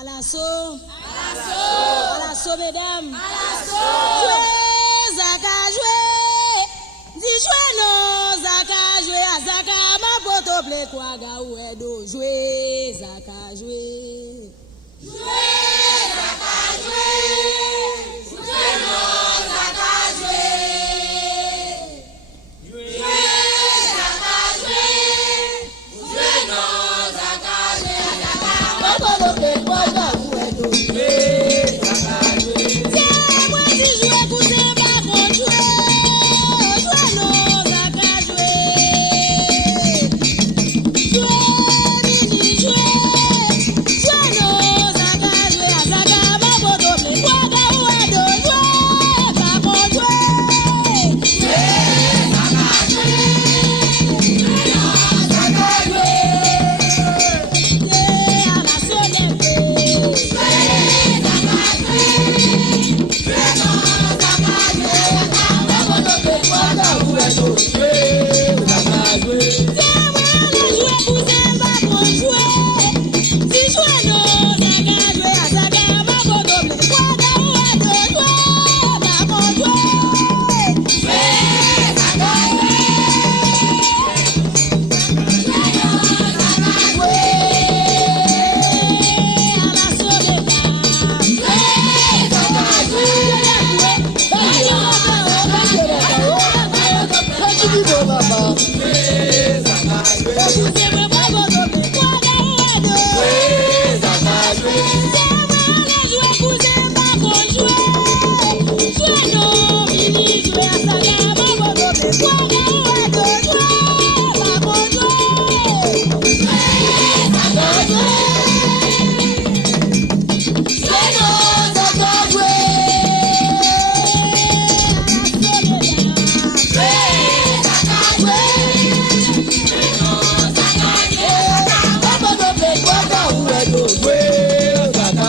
À l'assaut, mesdames. Jouez, Zaka, jouez. Dis jouez, non, Zaka, jouez. À Zaka, ma poto ple kwa ga ou edo. Jouez, Zaka, jouez. Jouez, Zaka, jouez. Jouez, non, Zaka, jouez. Jouez, Zaka, jouez. Jouez, non, Zaka, jouez. Ma poto ple kwa ga ou edo. Jouez, Zaka, jouez. Tiens, moi si jouez, cousin, pas qu'on jouer. Jouez, non, Zaka, jouez. Jouez, mini, jouez. Jouez, non, Zaka, jouez. À Zaka, ma poto ple kwa ga ou edo. Jouez, pas qu'on jouer. Jouez, Zaka, jouez. Jouez, non, Zaka, jouez. Yeah, à la soleil. Jouez, Zaka, jouez. Jouez, non, Zaka, jouez. Ma poto ple kwa ga ou edo. Jouez, Zaka, jouez. Tiens, moi, la jouer, cousin, pas qu'on jouer. Si jouer, non, Zaka, jouer. À Zaka, ma poto ple kwa ga ou edo. Jouer, pas qu'on jouer. Jouer, Zaka,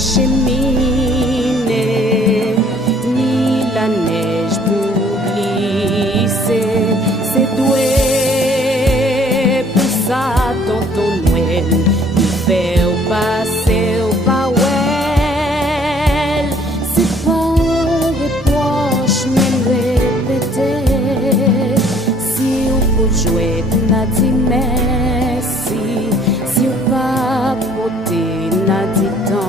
cheminer, ni la neige pour glisser. C'est doué pour ça, tonton Noël, qui fait au passé au pawel. C'est pas des proches, même répéter. Si on peut jouer, n'a dit merci. Si on va porter, n'a dit tant.